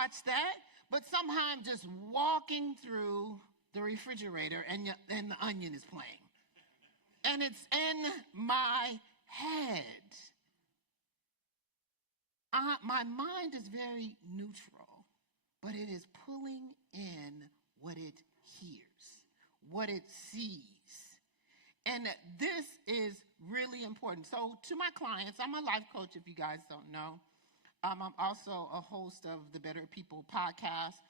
watch that, but somehow I'm just walking through the refrigerator and the onion is playing. And it's in my head. My mind is very neutral, but it is pulling in what it hears, what it sees. And this is really important. So to my clients, I'm a life coach, if you guys don't know. I'm also a host of the Better People podcast.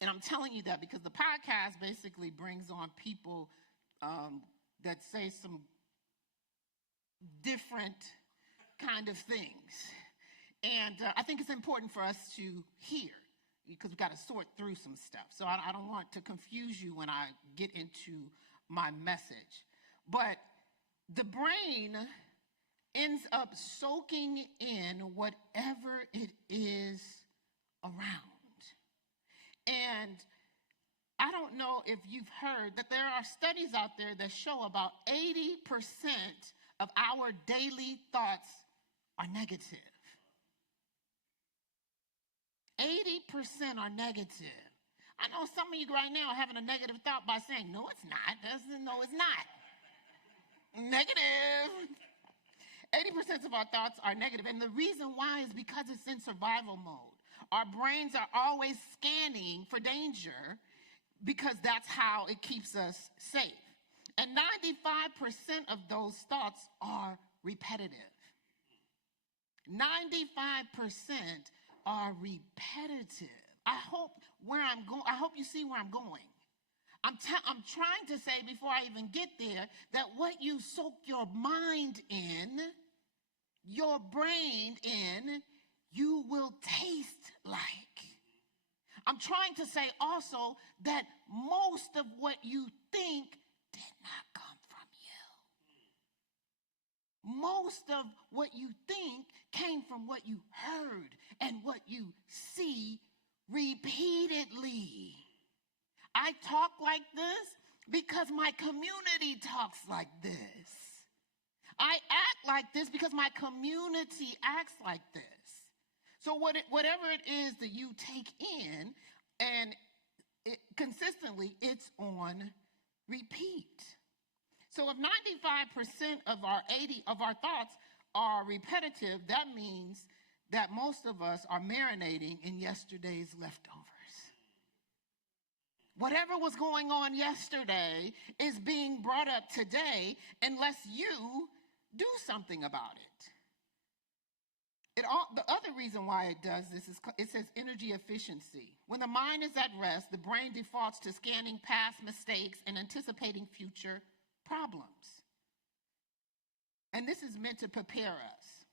And I'm telling you that because the podcast basically brings on people that say some different kind of things. And I think it's important for us to hear because we've got to sort through some stuff. So I don't want to confuse you when I get into my message. But the brain ends up soaking in whatever it is around. And I don't know if you've heard that there are studies out there that show about 80% of our daily thoughts are negative. 80% are negative. I know some of you right now are having a negative thought by saying, no, it's not. No, it's not. Negative. 80% of our thoughts are negative. And the reason why is because it's in survival mode. Our brains are always scanning for danger because that's how it keeps us safe. And 95% of those thoughts are repetitive. 95% are repetitive. I hope you see where I'm going. I'm trying to say before I even get there that what you soak your mind in, your brain in, you will taste like. I'm trying to say also that most of what you think did not come from you. Most of what you think came from what you heard and what you see repeatedly. I talk like this because my community talks like this. I act like this because my community acts like this. So whatever it is that you take in, and consistently, it's on repeat. So if 95% of our thoughts are repetitive, that means that most of us are marinating in yesterday's leftovers. Whatever was going on yesterday is being brought up today unless you do something about it. The other reason why it does this is it says energy efficiency. When the mind is at rest, the brain defaults to scanning past mistakes and anticipating future problems. And this is meant to prepare us.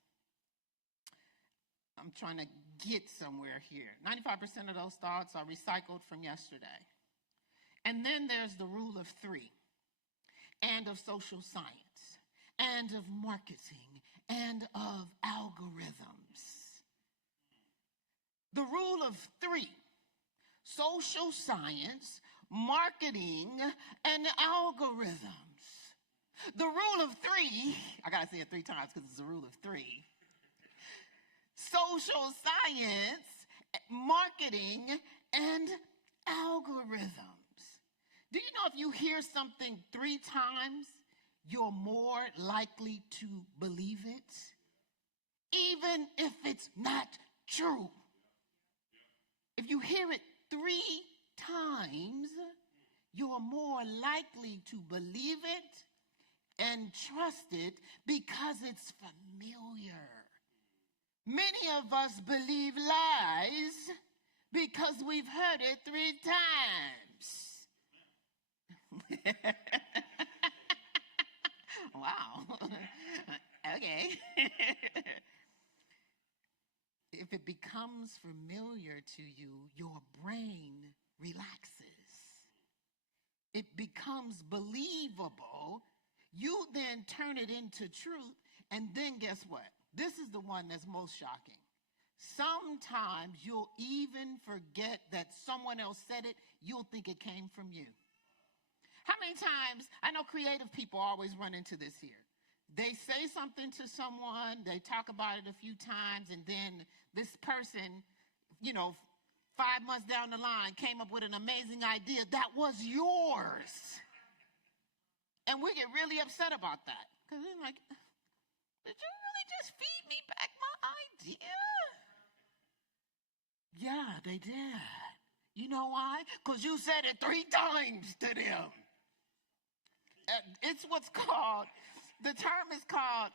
I'm trying to get somewhere here. 95% of those thoughts are recycled from yesterday. And then there's the rule of three, and of social science, and of marketing, and of algorithms. The rule of three: social science, marketing, and algorithms. The rule of three, I gotta say it 3 times because it's a rule of three. Social science, marketing, and algorithms. Do you know if you hear something 3 times, you're more likely to believe it, even if it's not true? If you hear it 3 times, you're more likely to believe it and trust it because it's familiar. Jmany of us believe lies because we've heard it 3 times. Wow. Okay. If it becomes familiar to you, your brain relaxes. It becomes believable. You then turn it into truth, and then guess what? This is the one that's most shocking. Sometimes you'll even forget that someone else said it. You'll think it came from you. How many times, I know creative people always run into this here. They say something to someone, they talk about it a few times, and then this person, 5 months down the line came up with an amazing idea that was yours. And we get really upset about that. Because we're like, did you really just feed me back my idea? Yeah, they did. You know why? Because you said it 3 times to them. It's what's called, the term is called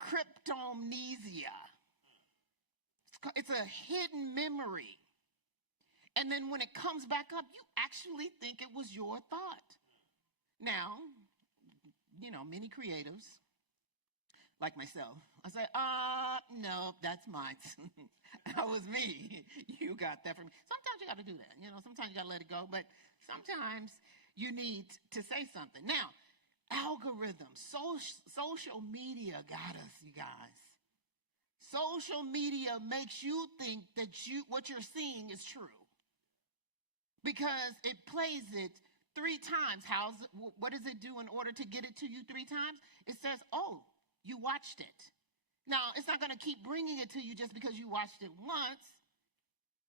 cryptomnesia. It's a hidden memory. And then when it comes back up, you actually think it was your thought. Now, many creatives, like myself, I say, no, that's mine. That was me. You got that from me. Sometimes you got to do that. Sometimes you got to let it go. But sometimes you need to say something. Now, algorithms, social media got us, you guys. Social media makes you think that what you're seeing is true. Because it plays it 3 times. What does it do in order to get it to you 3 times? It says, oh, you watched it. Now, it's not going to keep bringing it to you just because you watched it once.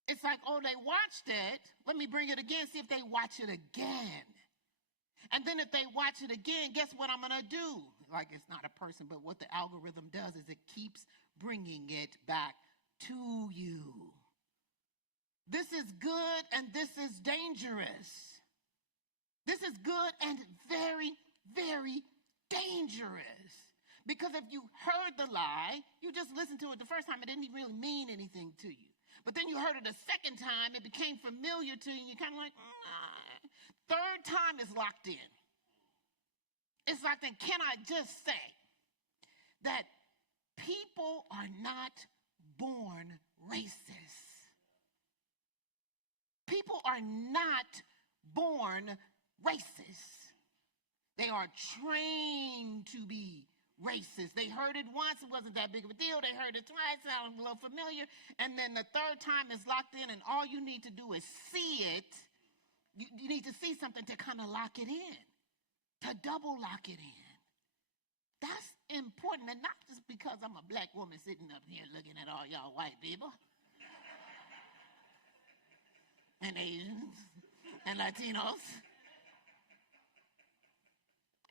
It's like, oh, they watched it. Let me bring it again, see if they watch it again. And then if they watch it again, guess what I'm going to do? Like, it's not a person, but what the algorithm does is it keeps bringing it back to you. This is good and this is dangerous. This is good and very, very dangerous. Because if you heard the lie, you just listened to it the first time, it didn't really mean anything to you. But then you heard it a second time, it became familiar to you, and you're kind of like, Third time is locked in. It's like, then can I just say that people are not born racist? People are not born racist. They are trained to be racist. They heard it once, it wasn't that big of a deal. They heard it twice, it sounded a little familiar. And then the 3rd time is locked in, and all you need to do is see it. You need to see something to kind of lock it in, to double lock it in. That's important, and not just because I'm a black woman sitting up here looking at all y'all white people and Asians and Latinos.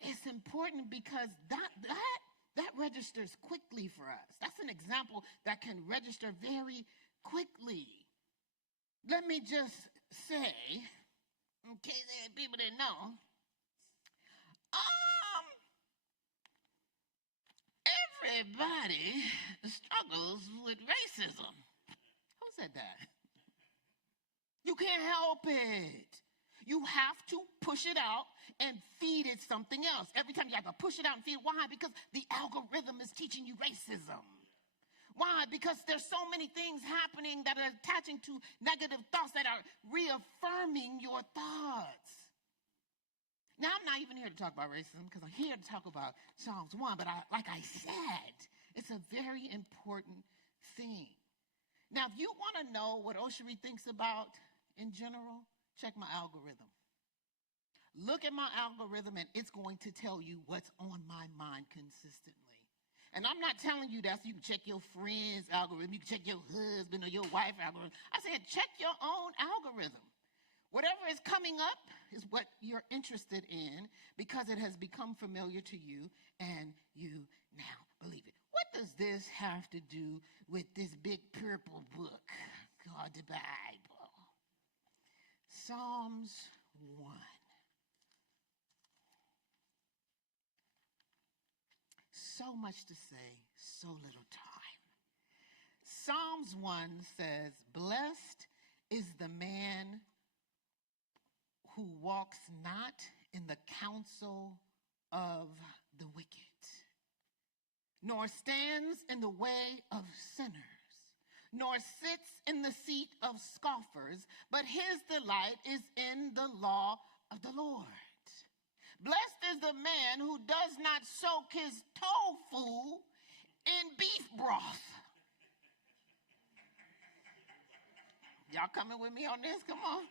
It's important because that registers quickly for us. That's an example that can register very quickly. Let me just say, in case people didn't know, everybody struggles with racism. Who said that? You can't help it. You have to push it out and feed it something else. Every time you have to push it out and feed it. Why? Because the algorithm is teaching you racism. Why? Because there's so many things happening that are attaching to negative thoughts that are reaffirming your thoughts. Now, I'm not even here to talk about racism because I'm here to talk about Psalms 1. But like I said, it's a very important thing. Now, if you want to know what Oshiri thinks about in general, check my algorithm. Look at my algorithm, and it's going to tell you what's on my mind consistently. And I'm not telling you that so you can check your friend's algorithm, you can check your husband or your wife's algorithm. I said check your own algorithm. Whatever is coming up is what you're interested in because it has become familiar to you and you now believe it. What does this have to do with this big purple book called the Bible? Psalms 1. So much to say, so little time. Psalms 1 says, blessed is the man who walks not in the counsel of the wicked, nor stands in the way of sinners, nor sits in the seat of scoffers, but his delight is in the law of the Lord. Blessed is the man who does not soak his tofu in beef broth. Y'all coming with me on this? Come on.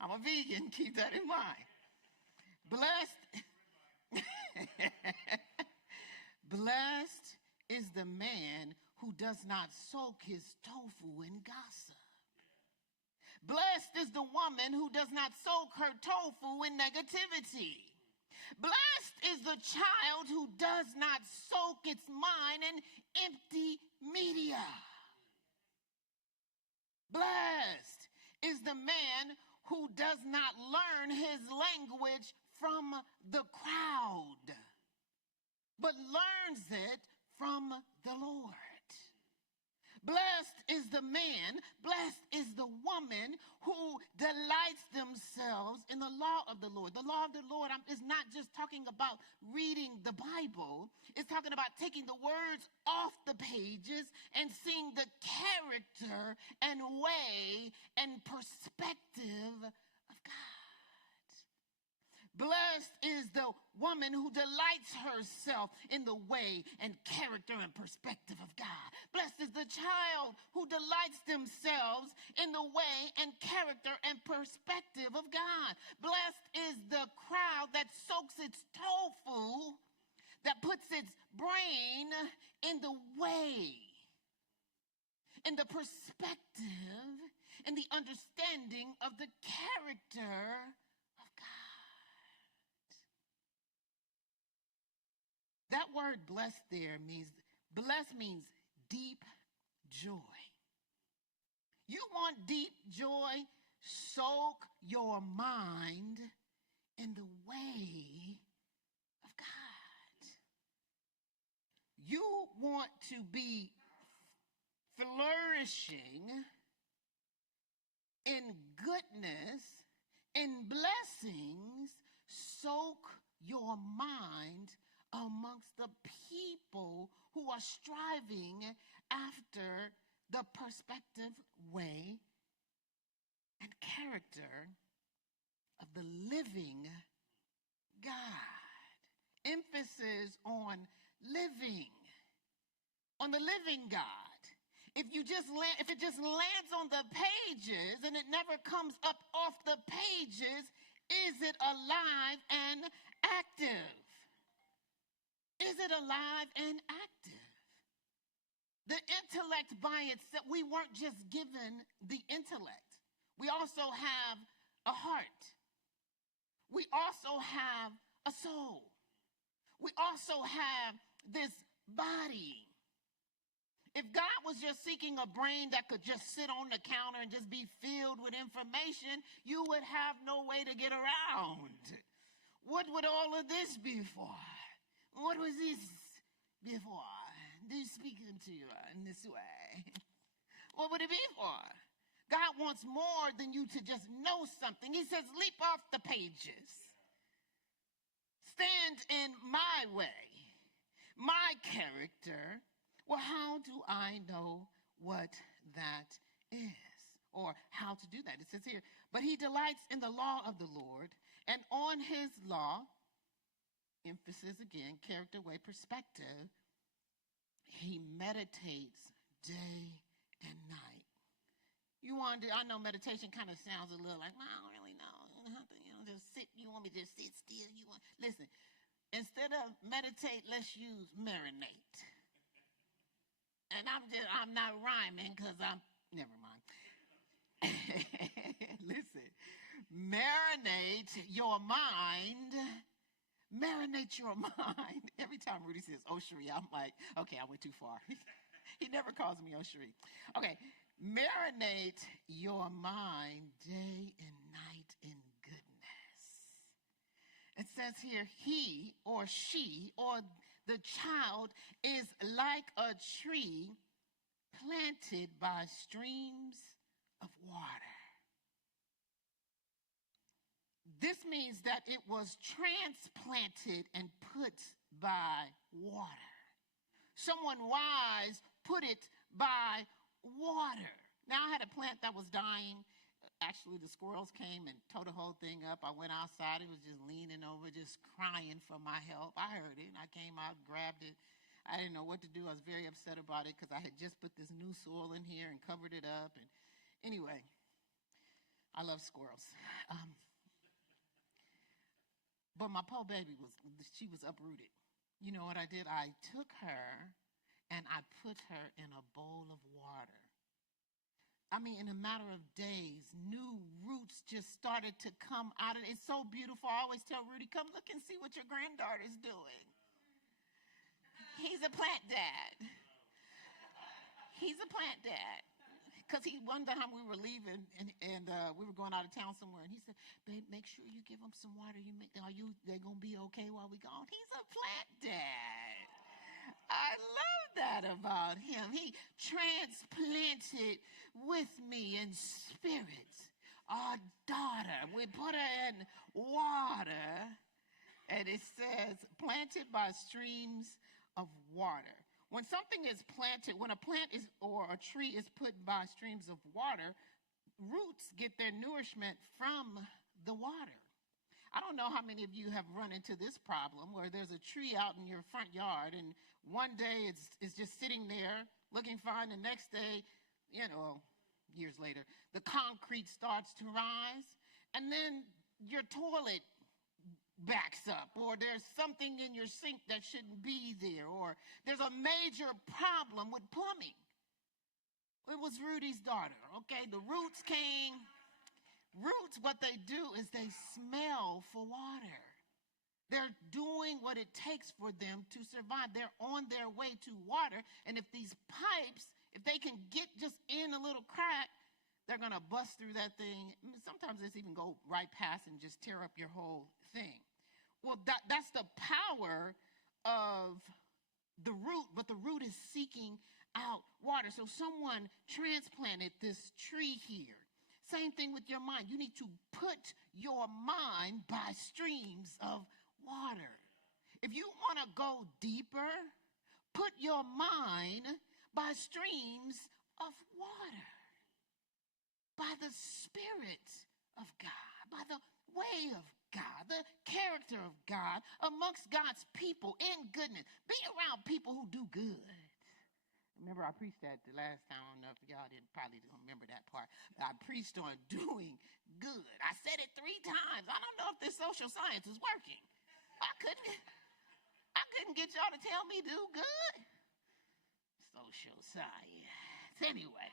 I'm a vegan. Keep that in mind. Blessed is the man who does not soak his tofu in gossip. Blessed is the woman who does not soak her tofu in negativity. Blessed is the child who does not soak its mind in empty media. Blessed is the man who does not learn his language from the crowd, but learns it from the Lord. Blessed is the man, blessed is the woman who delights themselves in the law of the Lord. The law of the Lord is not just talking about reading the Bible. It's talking about taking the words off the pages and seeing the character and way and perspective of God. Blessed is the woman who delights herself in the way and character and perspective of God. Blessed is the child who delights themselves in the way and character and perspective of God. Blessed is the crowd that soaks its tofu, that puts its brain in the way, in the perspective, in the understanding of the character of God. That word blessed there means deep joy. You want deep joy? Soak your mind in the way of God. You want to be flourishing in goodness, in blessings. Soak your mind amongst the people who are striving after the perspective, way, and character of the living God. Emphasis on living, on the living God. If it just lands on the pages and it never comes up off the pages, is it alive and active? Is it alive and active? The intellect by itself, we weren't just given the intellect. We also have a heart. We also have a soul. We also have this body. If God was just seeking a brain that could just sit on the counter and just be filled with information, you would have no way to get around. What would all of this be for? What was this before? They're speaking to you in this way. What would it be for? God wants more than you to just know something. He says, leap off the pages. Stand in my way, my character. Well, how do I know what that is? Or how to do that? It says here, but he delights in the law of the Lord, and on his law, emphasis again, character, way, perspective, he meditates day and night. I know meditation kind of sounds a little like, well, I don't really know. You have to, just sit. You want me to just sit still? Listen, instead of meditate, let's use marinate. And I'm not rhyming because never mind. Listen, marinate your mind. Marinate your mind. Every time Rudy says Oshiri, I'm like, okay, I went too far. He never calls me Oshiri. Okay, marinate your mind day and night in goodness. It says here, he or she or the child is like a tree planted by streams of water. This means that it was transplanted and put by water. Someone wise put it by water. Now, I had a plant that was dying. Actually, the squirrels came and tore the whole thing up. I went outside. It was just leaning over, just crying for my help. I heard it, and I came out, grabbed it. I didn't know what to do. I was very upset about it because I had just put this new soil in here and covered it up. And anyway, I love squirrels. But my poor baby she was uprooted. You know what I did? I took her and I put her in a bowl of water. I mean, in a matter of days, new roots just started to come out of it. It's so beautiful. I always tell Rudy, come look and see what your granddaughter's doing. He's a plant dad. He's a plant dad. Because one time we were leaving and we were going out of town somewhere, and he said, "Babe, make sure you give them some water. They gonna be okay while we gone?" He's a plant dad. I love that about him. He transplanted with me in spirit. Our daughter, we put her in water, and it says, planted by streams of water. When something is planted, when a plant is or a tree is put by streams of water, roots get their nourishment from the water. I don't know how many of you have run into this problem where there's a tree out in your front yard, and one day it's just sitting there looking fine. The next day, years later, the concrete starts to rise, and then your toilet backs up, or there's something in your sink that shouldn't be there, or there's a major problem with plumbing. It was Rudy's daughter, okay? The roots came. Roots, what they do is they smell for water. They're doing what it takes for them to survive. They're on their way to water, and if these pipes, if they can get just in a little crack, they're going to bust through that thing. Sometimes it's even go right past and just tear up your whole thing. Well, that's the power of the root, but the root is seeking out water. So someone transplanted this tree here. Same thing with your mind. You need to put your mind by streams of water. If you want to go deeper, put your mind by streams of water, by the Spirit of God, by the way of God, the character of God, amongst God's people in goodness. Be around people who do good. Remember, I preached that the last time. I don't know if y'all probably don't remember that part. I preached on doing good. I said it 3 times. I don't know if this social science is working. I couldn't get y'all to tell me do good. Social science. Anyway,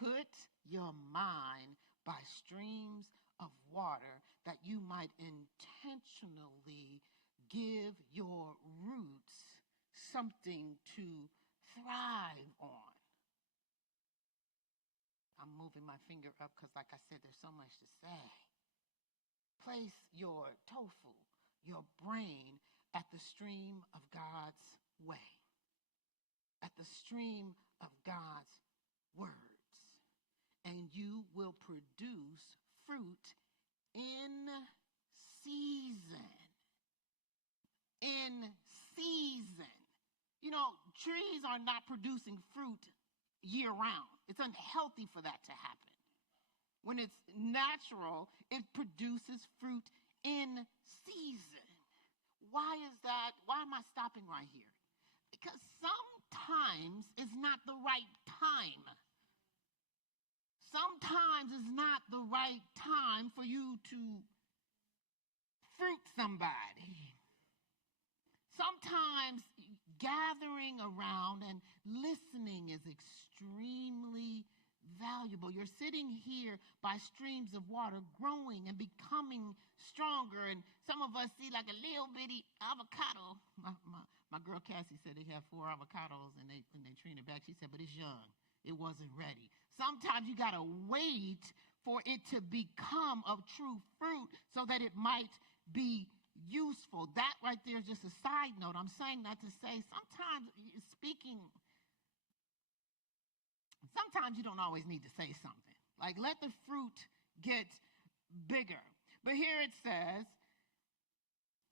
put your mind by streams of water that you might intentionally give your roots something to thrive on. I'm moving my finger up because, like I said, there's so much to say. Place your tofu, your brain, at the stream of God's way, at the stream of God's words, and you will produce fruit in season. In season. Trees are not producing fruit year round. It's unhealthy for that to happen. When it's natural, it produces fruit in season. Why is that? Why am I stopping right here? Because sometimes it's not the right time. Sometimes it's not the right time for you to fruit somebody. Sometimes gathering around and listening is extremely valuable. You're sitting here by streams of water, growing and becoming stronger. And some of us see like a little bitty avocado. My girl Cassie said they have 4 avocados, and when they train it back, she said, but it's young. It wasn't ready. Sometimes you got to wait for it to become of true fruit so that it might be useful. That right there is just a side note. I'm saying that to say sometimes you don't always need to say something. Like, let the fruit get bigger. But here it says,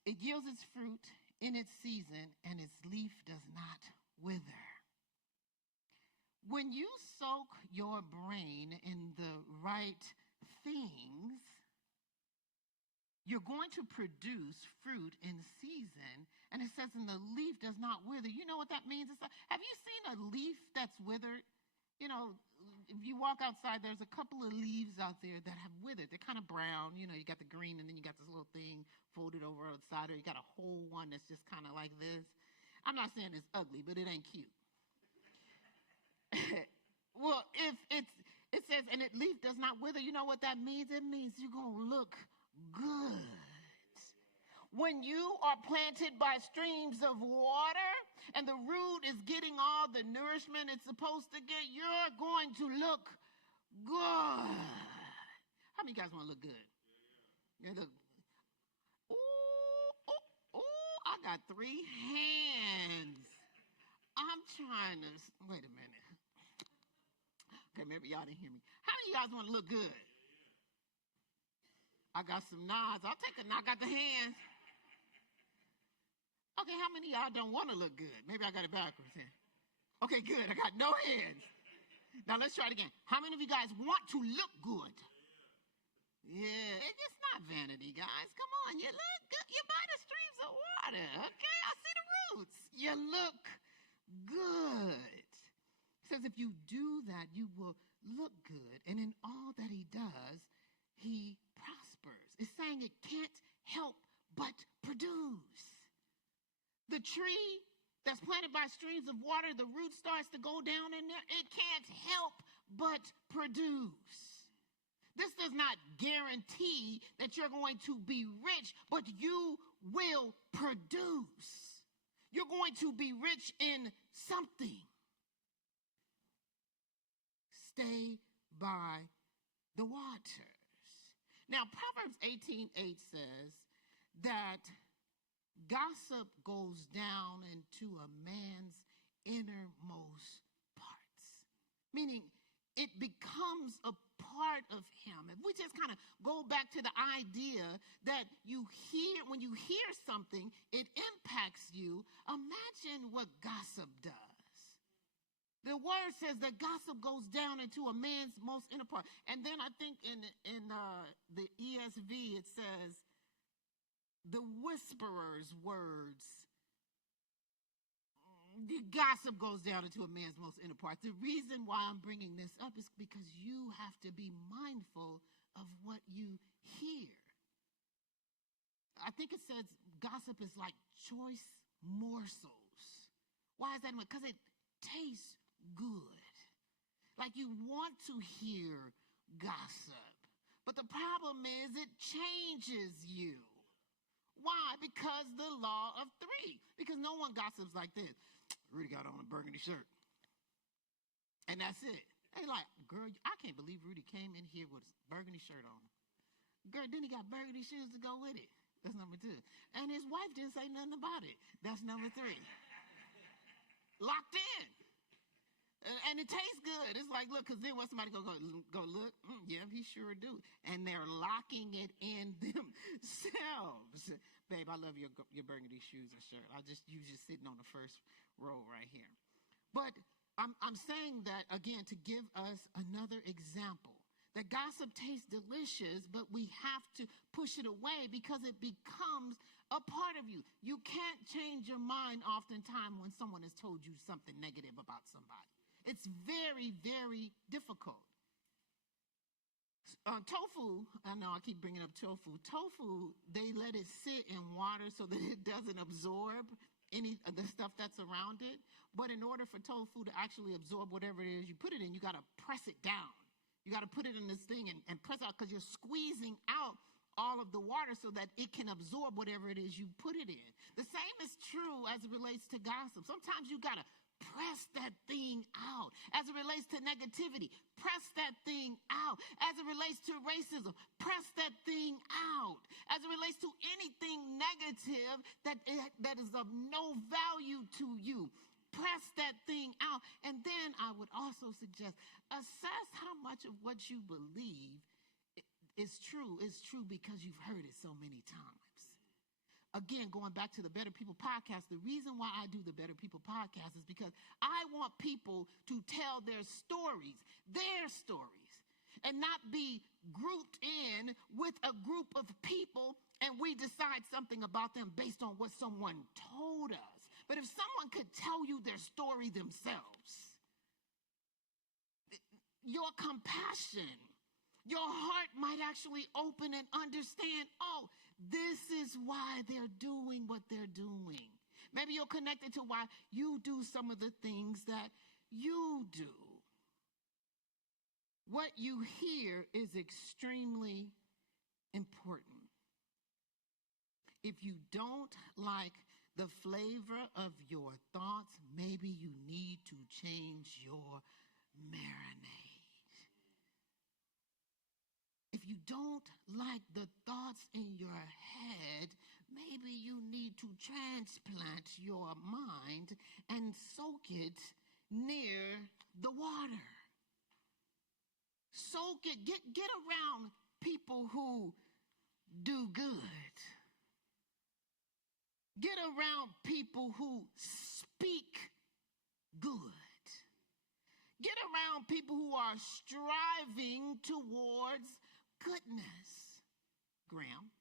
it yields its fruit in its season, and its leaf does not wither. When you soak your brain in the right things, you're going to produce fruit in season. And it says, and the leaf does not wither. You know what that means? Have you seen a leaf that's withered? If you walk outside, there's a couple of leaves out there that have withered. They're kind of brown. You got the green, and then you got this little thing folded over on the side, or you got a whole one that's just kind of like this. I'm not saying it's ugly, but it ain't cute. Well, says, and its leaf does not wither. You know what that means? It means you're going to look good. When you are planted by streams of water and the root is getting all the nourishment it's supposed to get, you're going to look good. How many guys want to look good? You look. Ooh, I got 3 hands. I'm trying to, wait a minute. Okay, maybe y'all didn't hear me. How many of you guys want to look good? I got some nods. I'll take a nod. I got the hands. Okay, how many of y'all don't want to look good? Maybe I got it backwards here. Okay, good. I got no hands. Now let's try it again. How many of you guys want to look good? Yeah, it's not vanity, guys. Come on, you look good. You're by the streams of water, okay? I see the roots. You look good. It says if you do that, you will look good. And in all that he does, he prospers. It's saying it can't help but produce. The tree that's planted by streams of water, the root starts to go down in there. It can't help but produce. This does not guarantee that you're going to be rich, but you will produce. You're going to be rich in something. Stay by the waters. Now, Proverbs 18:8 says that gossip goes down into a man's innermost parts, meaning it becomes a part of him. If we just kind of go back to the idea that when you hear something, it impacts you, imagine what gossip does. The word says that gossip goes down into a man's most inner part. And then I think in the ESV, it says, the whisperer's words, the gossip goes down into a man's most inner part. The reason why I'm bringing this up is because you have to be mindful of what you hear. I think it says gossip is like choice morsels. Why is that? Because it tastes good. Like you want to hear gossip. But the problem is it changes you. Why? Because the law of 3. Because no one gossips like this. Rudy got on a burgundy shirt. And that's it. They like, girl, I can't believe Rudy came in here with a burgundy shirt on. Girl, then he got burgundy shoes to go with it. That's number 2. And his wife didn't say nothing about it. That's number 3. Locked in. And it tastes good. It's like, look, because then when somebody go look, yeah, he sure do. And they're locking it in themselves. Babe, I love your burgundy shoes and shirt. You just sitting on the first row right here. But I'm saying that, again, to give us another example. That gossip tastes delicious, but we have to push it away because it becomes a part of you. You can't change your mind oftentimes when someone has told you something negative about somebody. It's very, very difficult. Tofu, I know I keep bringing up tofu. Tofu, they let it sit in water so that it doesn't absorb any of the stuff that's around it. But in order for tofu to actually absorb whatever it is you put it in, you got to press it down. You got to put it in this thing and press out because you're squeezing out all of the water so that it can absorb whatever it is you put it in. The same is true as it relates to gossip. Sometimes you got to press that thing out. As it relates to negativity, press that thing out. As it relates to racism, press that thing out. As it relates to anything negative that is of no value to you, press that thing out. And then I would also suggest, assess how much of what you believe is true because you've heard it so many times. Again, going back to the Better People podcast, the reason why I do the Better People podcast is because I want people to tell their stories, and not be grouped in with a group of people and we decide something about them based on what someone told us. But if someone could tell you their story themselves, your compassion, your heart might actually open and understand, oh, this is why they're doing what they're doing. Maybe you're connected to why you do some of the things that you do. What you hear is extremely important. If you don't like the flavor of your thoughts, maybe you need to change your marinade. If you don't like the thoughts in your head, maybe you need to transplant your mind and soak it near the water. Soak it, get around people who do good. Get around people who speak good. Get around people who are striving towards goodness. Graham,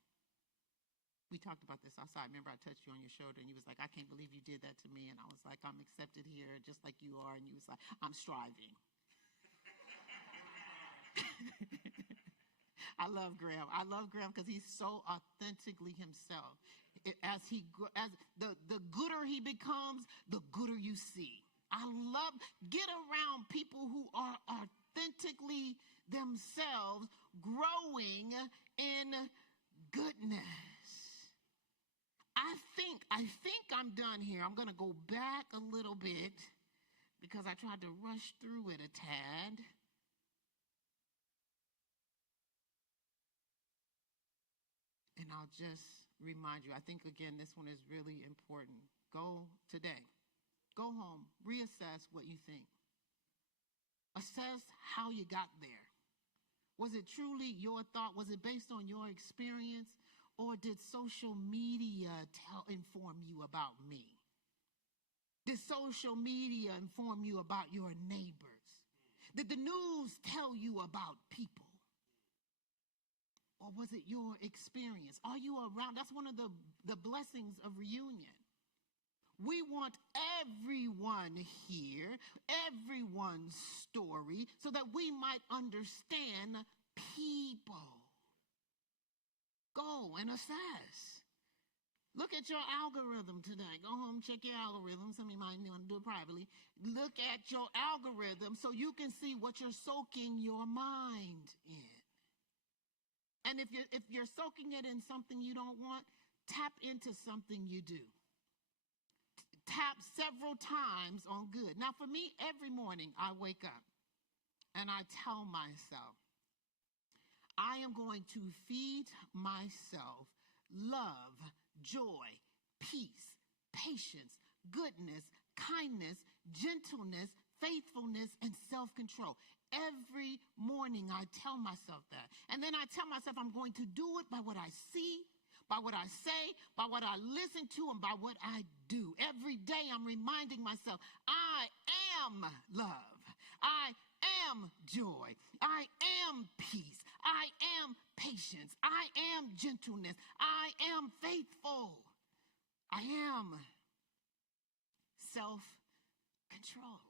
we talked about this outside. Remember, I touched you on your shoulder and you was like, I can't believe you did that to me. And I was like, I'm accepted here just like you are. And you was like, I'm striving. I love Graham. I love Graham because he's so authentically himself. As the gooder he becomes, the gooder you see. Get around people who are authentically themselves, growing in goodness. I think I'm done here. I'm going to go back a little bit because I tried to rush through it a tad. And I'll just remind you, I think, again, this one is really important. Go today. Go home. Reassess what you think. Assess how you got there. Was it truly your thought? Was it based on your experience? Or did social media inform you about me? Did social media inform you about your neighbors? Did the news tell you about people? Or was it your experience? Are you around? That's one of the blessings of reunion. We want everyone here, everyone's story, so that we might understand people. Go and assess. Look at your algorithm today. Go home, check your algorithm. Some of you might want to do it privately. Look at your algorithm so you can see what you're soaking your mind in. And if you're soaking it in something you don't want, tap into something you do. Tap several times on good. Now, for me, every morning I wake up and I tell myself, I am going to feed myself love, joy, peace, patience, goodness, kindness, gentleness, faithfulness, and self-control. Every morning I tell myself that. And then I tell myself I'm going to do it by what I see, by what I say, by what I listen to, and by what I do. Every day I'm reminding myself, I am love. I am joy. I am peace. I am patience. I am gentleness. I am faithful. I am self-control.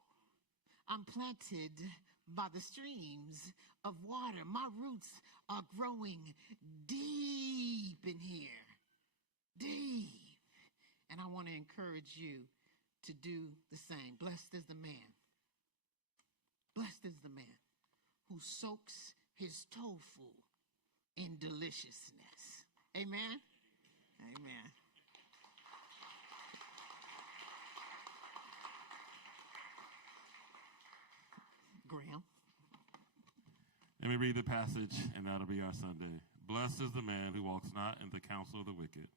I'm planted by the streams of water. My roots are growing deep in here. Deep. And I want to encourage you to do the same. Blessed is the man. Blessed is the man who soaks his tofu in deliciousness. Amen? Amen. Graham. Let me read the passage, and that'll be our Sunday. Blessed is the man who walks not in the counsel of the wicked,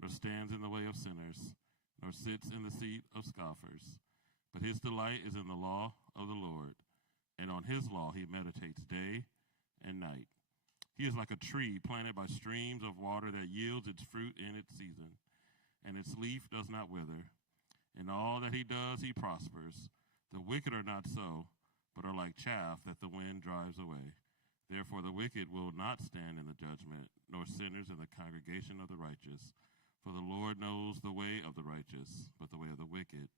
nor stands in the way of sinners, nor sits in the seat of scoffers. But his delight is in the law of the Lord, and on his law he meditates day and night. He is like a tree planted by streams of water that yields its fruit in its season, and its leaf does not wither. In all that he does, he prospers. The wicked are not so, but are like chaff that the wind drives away. Therefore the wicked will not stand in the judgment, nor sinners in the congregation of the righteous. For the Lord knows the way of the righteous, but the way of the wicked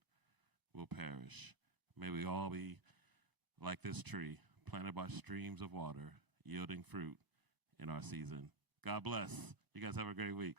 will perish. May we all be like this tree, planted by streams of water, yielding fruit in our season. God bless. You guys have a great week.